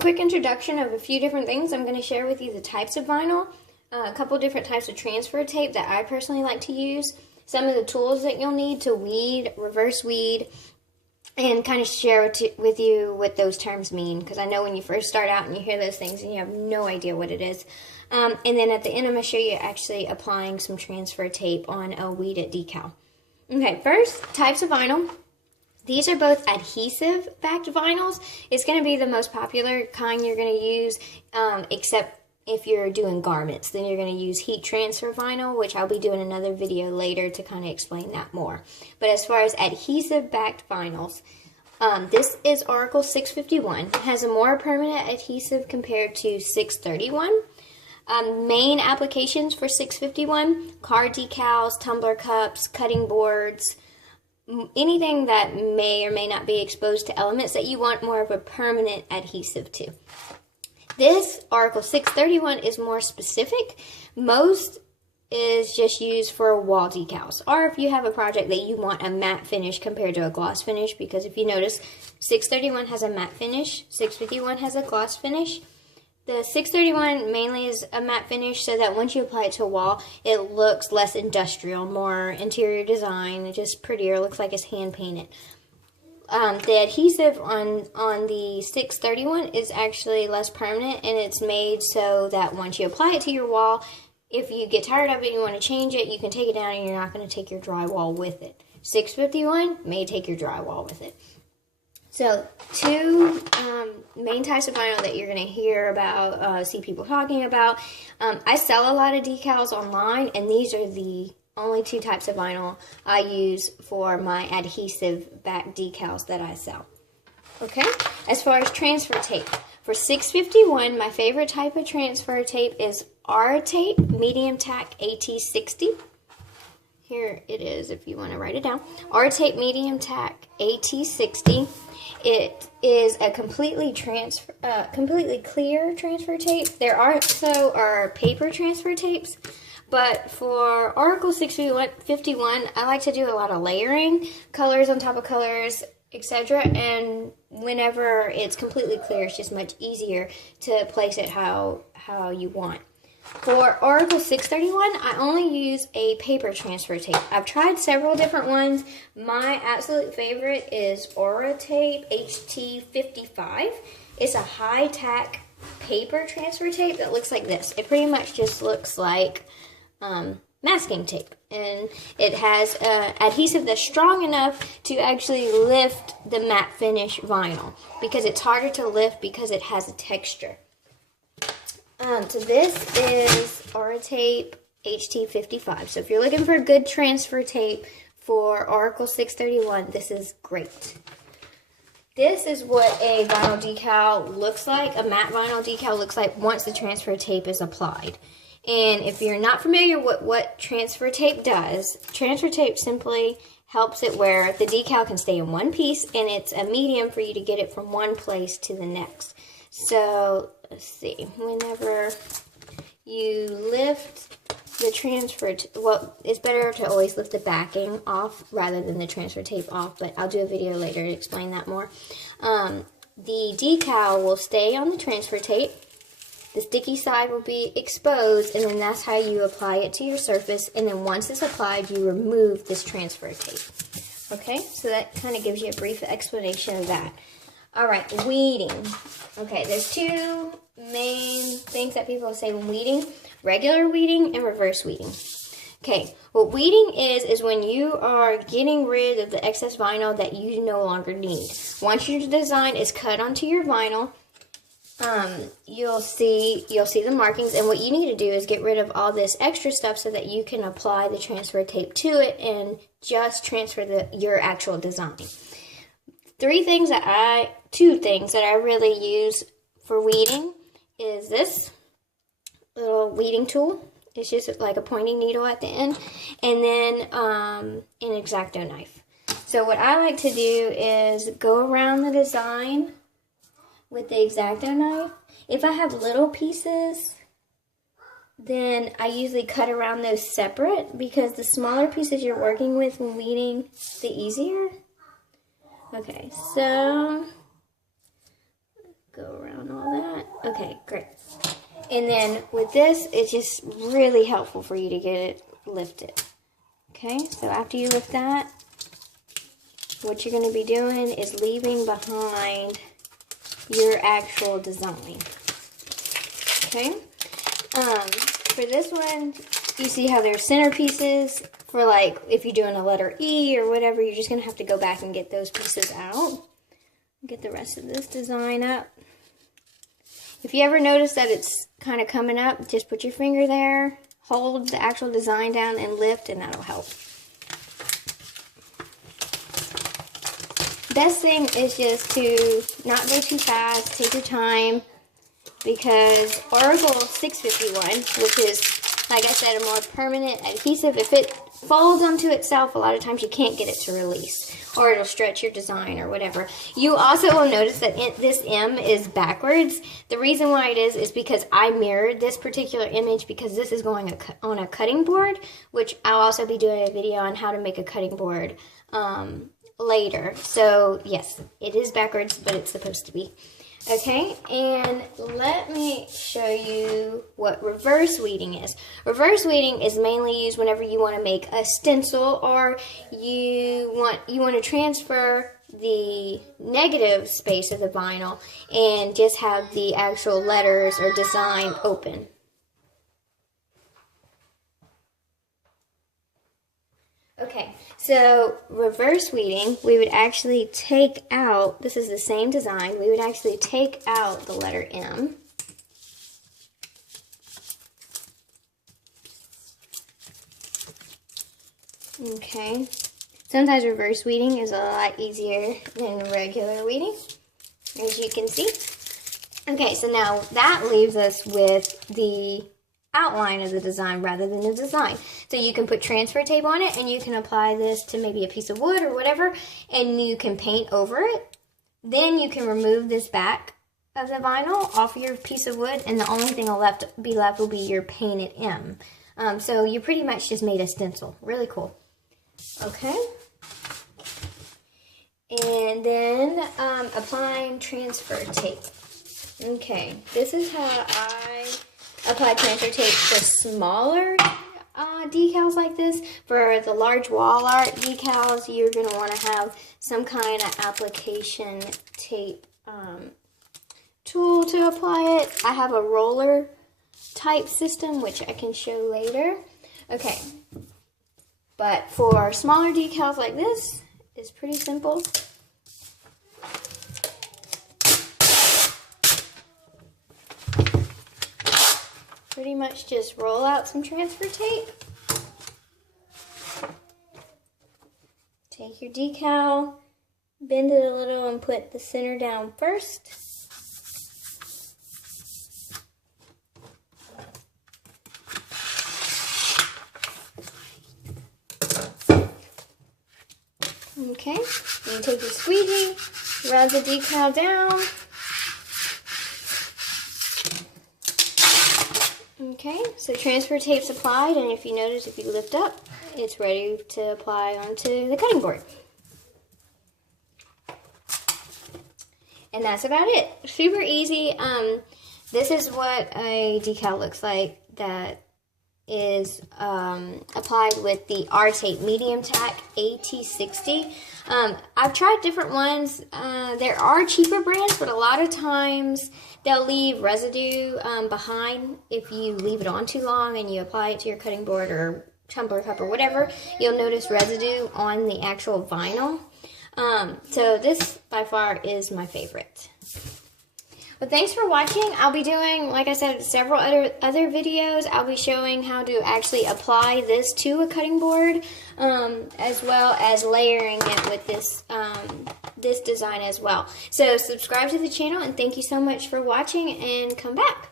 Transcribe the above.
quick introduction of a few different things. I'm going to share with you the types of vinyl, a couple different types of transfer tape that I personally like to use, some of the tools that you'll need to weed, reverse weed, and kind of share with you what those terms mean, because I know when you first start out and you hear those things and you have no idea what it is. And then at the end, I'm going to show you actually applying some transfer tape on a weeded decal. Okay, first, types of vinyl. These are both adhesive-backed vinyls. It's going to be the most popular kind you're going to use, except if you're doing garments. Then you're going to use heat transfer vinyl, which I'll be doing another video later to kind of explain that more. But as far as adhesive-backed vinyls, this is Oracle 651. It has a more permanent adhesive compared to 631. Main applications for 651, car decals, tumbler cups, cutting boards, anything that may or may not be exposed to elements that you want more of a permanent adhesive to. This Oracle 631 is more specific. Most is just used for wall decals, or if you have a project that you want a matte finish compared to a gloss finish, because if you notice, 631 has a matte finish, 651 has a gloss finish. The 631 mainly is a matte finish so that once you apply it to a wall, it looks less industrial, more interior design, just prettier, looks like it's hand painted. The adhesive on the 631 is actually less permanent, and it's made so that once you apply it to your wall, if you get tired of it and you want to change it, you can take it down and you're not going to take your drywall with it. 651 may take your drywall with it. So, two main types of vinyl that you're going to hear about, see people talking about. I sell a lot of decals online, and these are the only two types of vinyl I use for my adhesive back decals that I sell. Okay, as far as transfer tape, for 651, my favorite type of transfer tape is R tape, medium tack AT60. Here it is if you want to write it down. R tape, medium tack AT60. It is a completely clear transfer tape. There also are paper transfer tapes, but for Oracle 651, I like to do a lot of layering, colors on top of colors, etc. And whenever it's completely clear, it's just much easier to place it how you want. For Oracle 631, I only use a paper transfer tape. I've tried several different ones. My absolute favorite is Aura Tape HT55. It's a high-tack paper transfer tape that looks like this. It pretty much just looks like masking tape. And it has adhesive that's strong enough to actually lift the matte finish vinyl, because it's harder to lift because it has a texture. So this is Aura Tape HT55. So if you're looking for a good transfer tape for Oracle 631, this is great. This is what a vinyl decal looks like, a matte vinyl decal looks like once the transfer tape is applied. And if you're not familiar with what transfer tape does, transfer tape simply helps it where the decal can stay in one piece, and it's a medium for you to get it from one place to the next. So, let's see, whenever you lift the transfer, well, it's better to always lift the backing off rather than the transfer tape off, but I'll do a video later to explain that more. The decal will stay on the transfer tape. The sticky side will be exposed, and then that's how you apply it to your surface, and then once it's applied, you remove this transfer tape. Okay, so that kind of gives you a brief explanation of that. All right, weeding. Okay, there's two main things that people say when weeding: regular weeding and reverse weeding. Okay, what weeding is when you are getting rid of the excess vinyl that you no longer need. Once your design is cut onto your vinyl, you'll see the markings, and what you need to do is get rid of all this extra stuff so that you can apply the transfer tape to it and just transfer your actual design. Two things that I really use for weeding is this little weeding tool. It's just like a pointing needle at the end, and then an X-Acto knife. So what I like to do is go around the design with the X-Acto knife. If I have little pieces, then I usually cut around those separate, because the smaller pieces you're working with when weeding, the easier. Okay, so go around all Okay, great. And then with this, it's just really helpful for you to get it lifted. Okay, so after you lift that, what you're going to be doing is leaving behind your actual design. Okay, for this one, you see how there's centerpieces for, like, if you're doing a letter E or whatever, you're just going to have to go back and get those pieces out. Get the rest of this design up. If you ever notice that it's kind of coming up, just put your finger there, hold the actual design down and lift, and that'll help. Best thing is just to not go too fast, take your time, because Article 651, which is, like I said, a more permanent adhesive, if it folds onto itself, a lot of times you can't get it to release, or it'll stretch your design or whatever. You also will notice that this M is backwards. The reason why it is because I mirrored this particular image because this is going on a cutting board, which I'll also be doing a video on how to make a cutting board later. So yes, it is backwards, but it's supposed to be. Okay, and let me show you what reverse weeding is. Reverse weeding is mainly used whenever you want to make a stencil, or you want to transfer the negative space of the vinyl and just have the actual letters or design open. Okay, so reverse weeding, we would actually take out, this is the same design, we would actually take out the letter M. Okay, sometimes reverse weeding is a lot easier than regular weeding, as you can see. Okay, so now that leaves us with the outline of the design rather than the design. So you can put transfer tape on it, and you can apply this to maybe a piece of wood or whatever, and you can paint over it. Then you can remove this back of the vinyl off your piece of wood, and the only thing will be your painted M. So you pretty much just made a stencil. Really cool. Okay. And then applying transfer tape. Okay, this is how I apply transfer tape for smaller decals like this. For the large wall art decals, you're going to want to have some kind of application tape tool to apply it. I have a roller type system, which I can show later. Okay, but for smaller decals like this, it's pretty simple. Pretty much just roll out some transfer tape. Take your decal, bend it a little and put the center down first. Okay, then take your squeegee, rub the decal down. Okay, so transfer tape's applied, and if you notice, if you lift up, it's ready to apply onto the cutting board. And that's about it. Super easy. This is what a decal looks like that is applied with the R-Tape Medium Tack AT60. I've tried different ones. There are cheaper brands, but a lot of times they'll leave residue behind if you leave it on too long and you apply it to your cutting board or tumbler cup or whatever. You'll notice residue on the actual vinyl. So this by far is my favorite. Well, thanks for watching. I'll be doing, like I said, several other videos. I'll be showing how to actually apply this to a cutting board, as well as layering it with this this design as well. So subscribe to the channel, and thank you so much for watching, and come back.